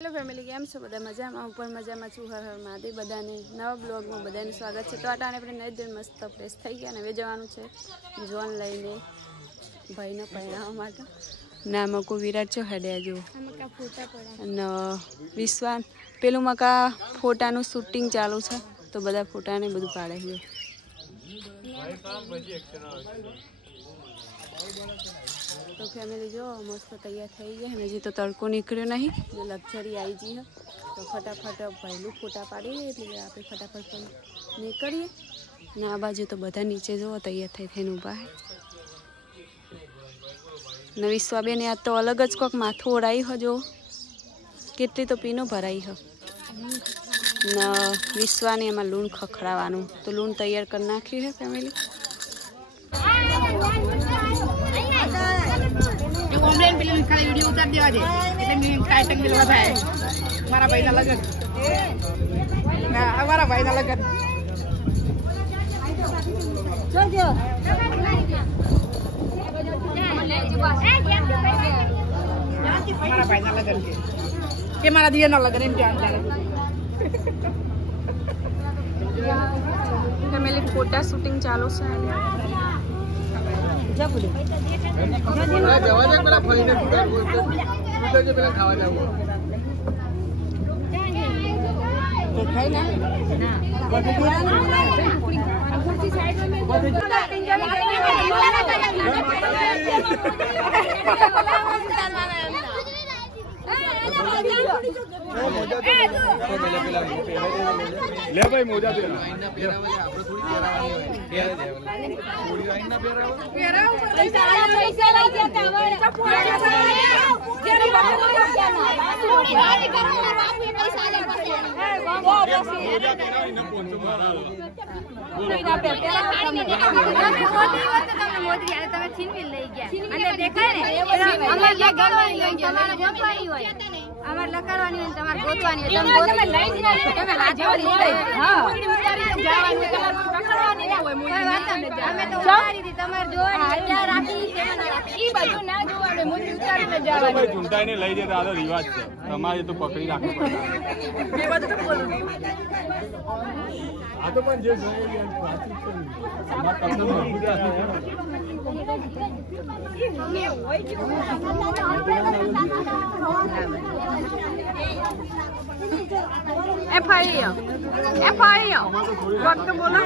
Hello family केम छो बधा मजामां ऊपर मजामां छुं हर हर महादेव बधाने नवा ब्लॉग में बधाने स्वागत है। तो आटाने अपने नई दिन मस्त फ्रेश थई गया ने वे जवानुं छे जोन लईने भाईने परणाववा माटे ना मको विराट छो हेड्या जो मका फोटा पड़ा न विश्वान पेलुं मका फोटानुं शूटिंग चालू छे तो बधा फोटाने बधुं पाड़े छे। तो फैमिली जो मस्त तैयार थी गया है जी तो तड़को निकळ्यो नहीं जो लग्जरी आई जी है तो फटाफट पहलू फोटा पाड़ी एटले आपणे फटाफट निकळीए ने आ बाजू तो बधा नीचे जो तैयार थईने ऊभा है ने विश्वाबेन आ तो अलग ज कोक माथुं ओढ़ाई हो जो केटली तो पीनो भराई हो ने विश्वाने एमां लूण खखड़ावानुं तो लूण तैयार कर नाख्युं है फैमिली। ऑनलाइन फिल्म का वीडियो उतार देवा दे એટલે મે કાઈ ટંગેલ વધાય મારા ભાઈના લગન ના અમારા ભાઈના લગન જોજો મારા ભાઈના લગન કે મારા દિયાના લગન એમ ધ્યાન ચાલે फैमिली फोटा शूटिंग चालू है ले भाई मोजा दे અમાર લકારવાની અને તમાર ગોતવાની તમે ગોતવાની લઈ જઈને તમે લાજવાની હા જવાની તમાર પકડવાની ના હોય મોજી અમે તો મારી દી તમાર જોવાની હજાર રાખી કેમાં રાખી ઈ બાજુ ના જોવાડે મોજી ઉતારીને જવાની ભાઈ ઝુંટાઈને લઈ જતા આ રિવાજ છે તમારે તો પકડી રાખવું પડે બે બધું તો બોલો આ તો પણ જે જોઈએ વાતચીત કરી અમાર કસમ મુદ્દા છે वक्त बोलो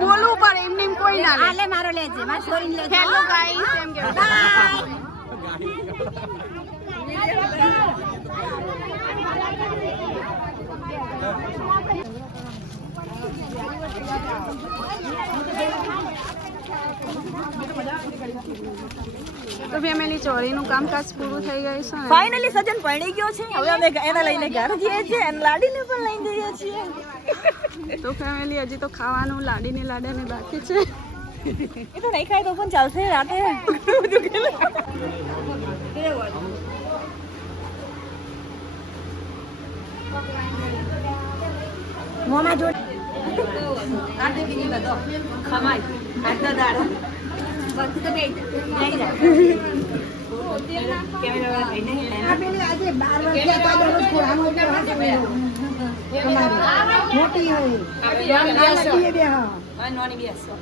बोलू पर एमने कोई ना ले આલે મારો લેજે માર છોરીને લેજે हेलो गाइस एम के तो फैमिली ચોરીનું કામકાજ પૂરું થઈ ગયું છે ફાઇનલી સજન પડી ગયો છે હવે અમે એના લઈને ઘર જઈએ છીએ અને લાડીને પણ લઈને જઈએ છીએ તો ફેમિલી હજી તો ખાવાનું લાડીને લાડાને બાકી છે એ તો નહીં ખાય તો પણ ચાલશે રાતે મોમાં જોડ કાઢે બીજી બધો ખમાય આટલા દાડા બસ તો નહીં જા કેમેરા લઈને આપેલી આજે 12 વાગ્યા બાદ રોજ કોરાનો એટલે વાસે મોટી હોય નાની બે હા નાની બે આસો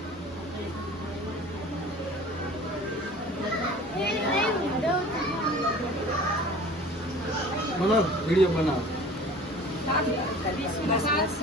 બોલો વિડિયો બનાવો બસ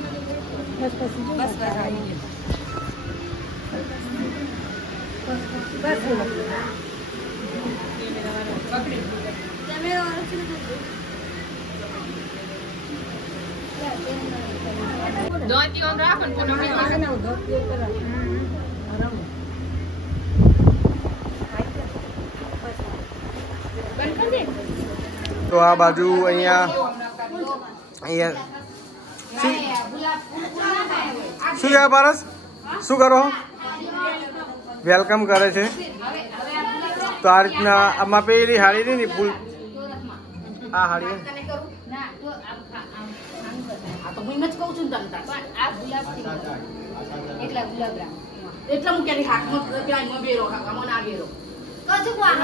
तो आ बाजू अहिया शू क्या पारस शू करो वेलकम करे छे तो आ रीतना आमां पेली हाड़ी नी फूल आ हाड़ी તો હું જ કહું છું તમને આ ગુલાબ એટલા ગુલાબ એટલા મૂકેલી હાથમાં પેલા બેરો હાથમાં ના બેરો તો જો આ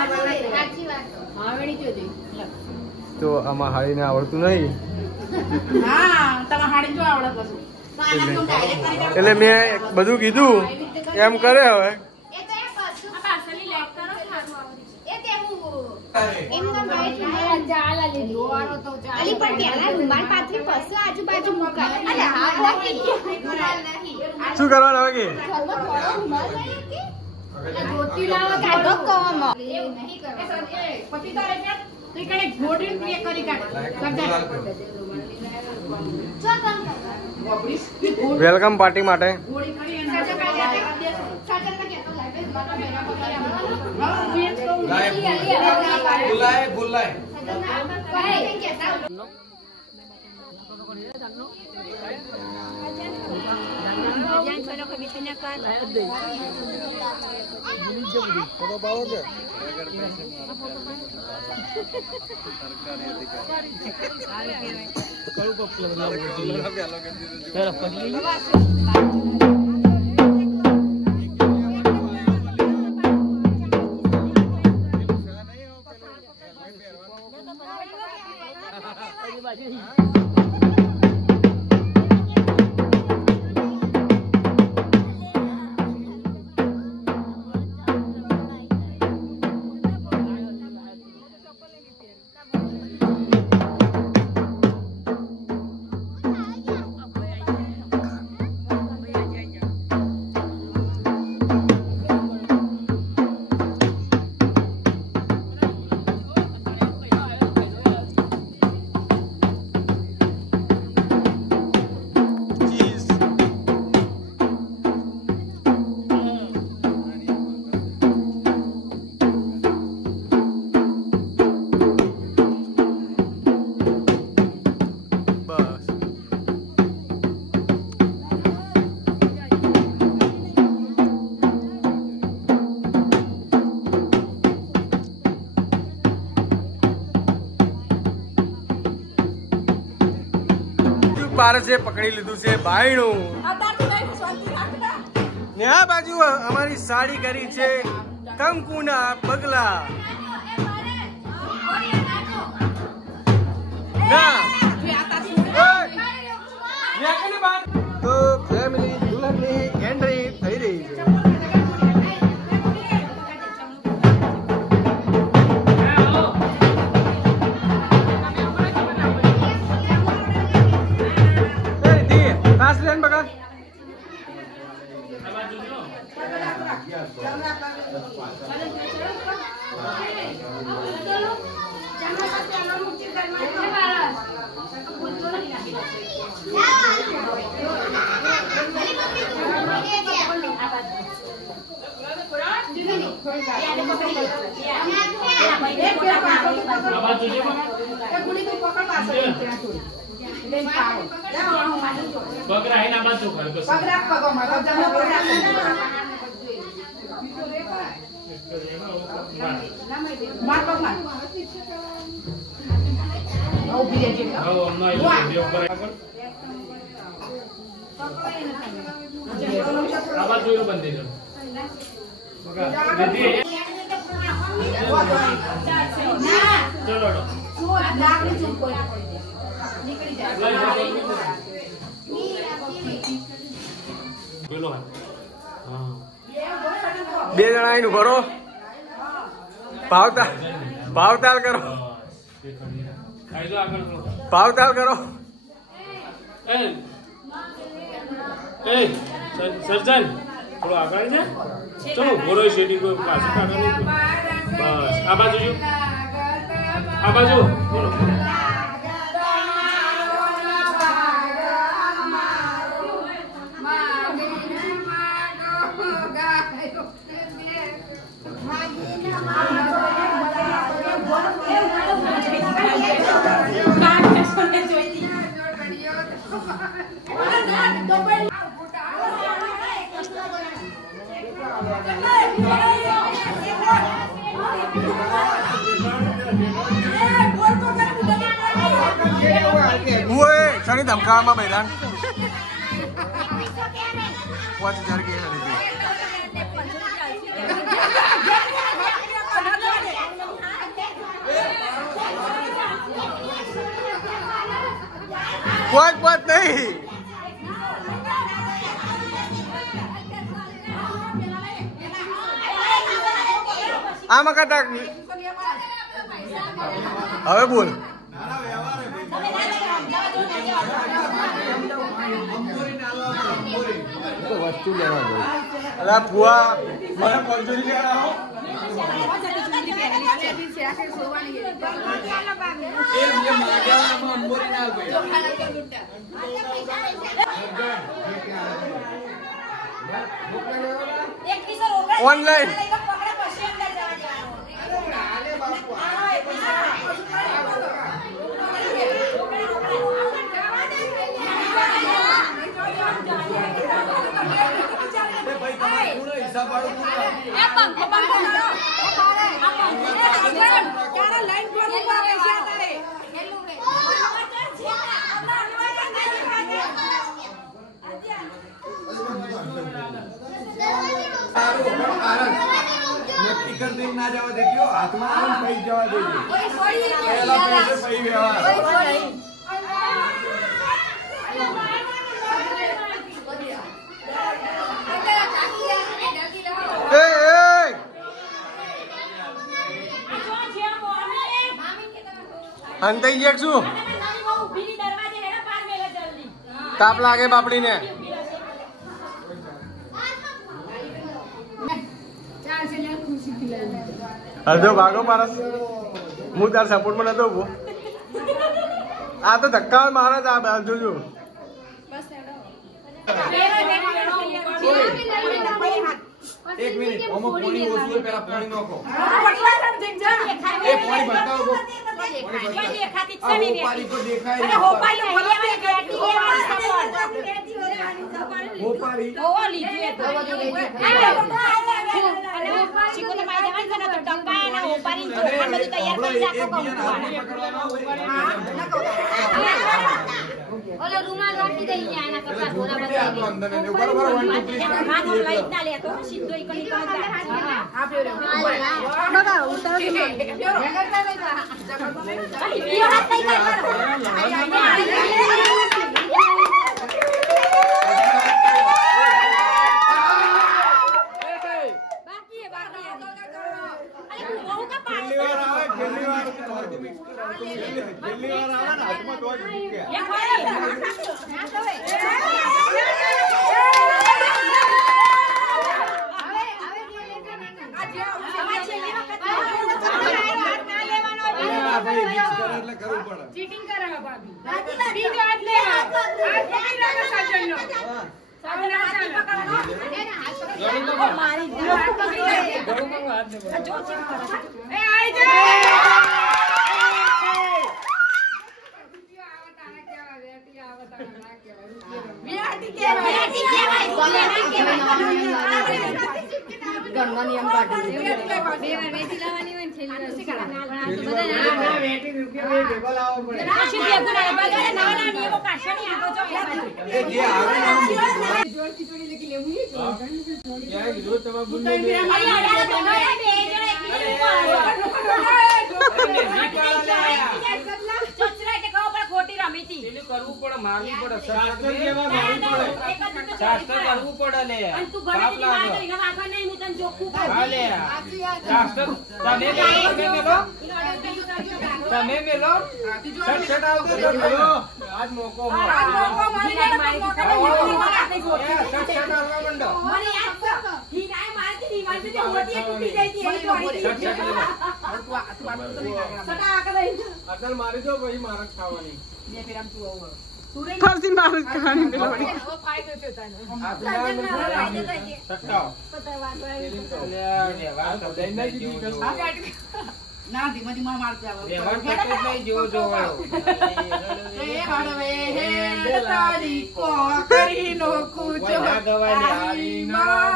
સાચી વાત હા વેણી જોજો તો આમાં હાડીને આવડતું નહીં હા તમે હાડી જો આવડે કશું એટલે મેં બધું કીધું એમ કરે હવે શું કરવાનું હવે કે વેલકમ પાર્ટી માટે પારસે પકડી લીધું છે બાયણું ને આ બાજુ અમારી સાડી કરી છે કંકુના પગલા તો ફેમિલી દુલ્હનની એન્ટ્રી થઈ રહી છે બે જણા આવીને ભરો ભાવતાલ કરો ભાવતાલ કરો સર્જન થોડો આગળ છે ચલો બોરો શેડી કોઈ પાછું કાઢવાનું બસ આ બાજુ બોલો શનિ ધમકાવામાં મેદાન 5000 की खरीदी પોચ નહીં. આમાં કતા હવે બોલ. વસ્તુ લેવા ફુવા મને પંચોરી લેવા ઓનલાઈન ના જવા દેજો હાથમાં પૈ જવા દેજો પૈ વ્યવહાર અંતઈ ગયા શું તાપ લાગે બાપડીને અડધો ભાગો મારા હું તાર સપોર્ટમાં નતો ઉભો આ તો ધક્કા મારા જ આ બાજુ જો એક મિનિટ ઓમો પાણી ઓછું પેલા પાણી નાખો એ પાણી બતાવો પાણી તો દેખાય અરે હોપારી હોપારી ઓવો લીધી તો ચીકો ને માઈ દેવાન છે ને તો ટંકા ના હોપારી તો આ બધું તૈયાર કરી નાખો ઓલો રૂમાલ રાખી દઈ આના કપડા થોડા બતાવી બરોબર 1 2 3 હાથ લઈ ના લે તો સીધો ઈકણી કામ આપે બાબા ઉતાર દે યો હાથ નહીં ચીટિંગ કરે ભાભી બીજો હાથ લે હાથ પકડી રાખો સાજનનો સાજન હાથ પકડવાનો મારી હાથ પકડી ગળું માં હાથ દે જો ચીટ કરે એ આઈ જા ગણવા નિયમ કાઢી બે વાર વેચી લાવવાની હોય ને થેલી બધા વેચી રૂપિયા ભેગો લાવવો પડે રાશી ભેગો લાવવા બગાડે નવા નવા નિયમો કાઢવાની આગો જો એ જે આવે જોરથી જોડી લેકી લેવું નહીં ક્યાં જો તમે બુંદે બે ચોચરા કે કહો પર ખોટી રમીતી એનું કરવું પડે મારવું પડે શાસ્ત્ર કેવા મારવું પડે શાસ્ત્ર કરવું પડે લે અને તું ગમે ની વાત કરીને વાગવા નહીં હું તને ચોખ્ખું કહું હા લે શાસ્ત્ર તમે મેલો સટસટ આવતો મેલો આજ મોકો મારી સટસટ આવવા મંડો મને યાદ ઈ નાય મારતી ની મારતી તે હોટી તૂટી જઈતી એ તો સટા કરે અકલ મારી દો પછી મારક ખાવાની મે ફેરામ તું આવ ફરસી મારક ખાવાની પેલો ઓ ફાયદો થયો તને સટાવ પતા વાતો લે વાત દઈ નઈ દીધી ના ધીમા ધીમા મારતે આવે વ્યવહાર કરતો નહીં જો જોવાયો એ હડવે હે તારી કો કરી નો કુજો ગવાની આવી ના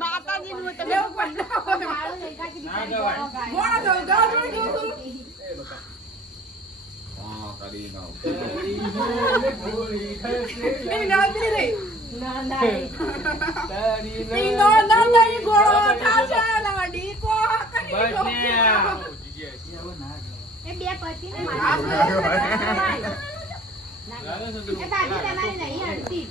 માતાજી નું તમે ઉપર ના ગવાય મોણા દો હા કરી ના એ ના દે ના ના તારી ના ના ગોળો થાશે લાડી કો કરી એ બે પતિ ને લાગે છે એ બાકી તમારી નહીં હતી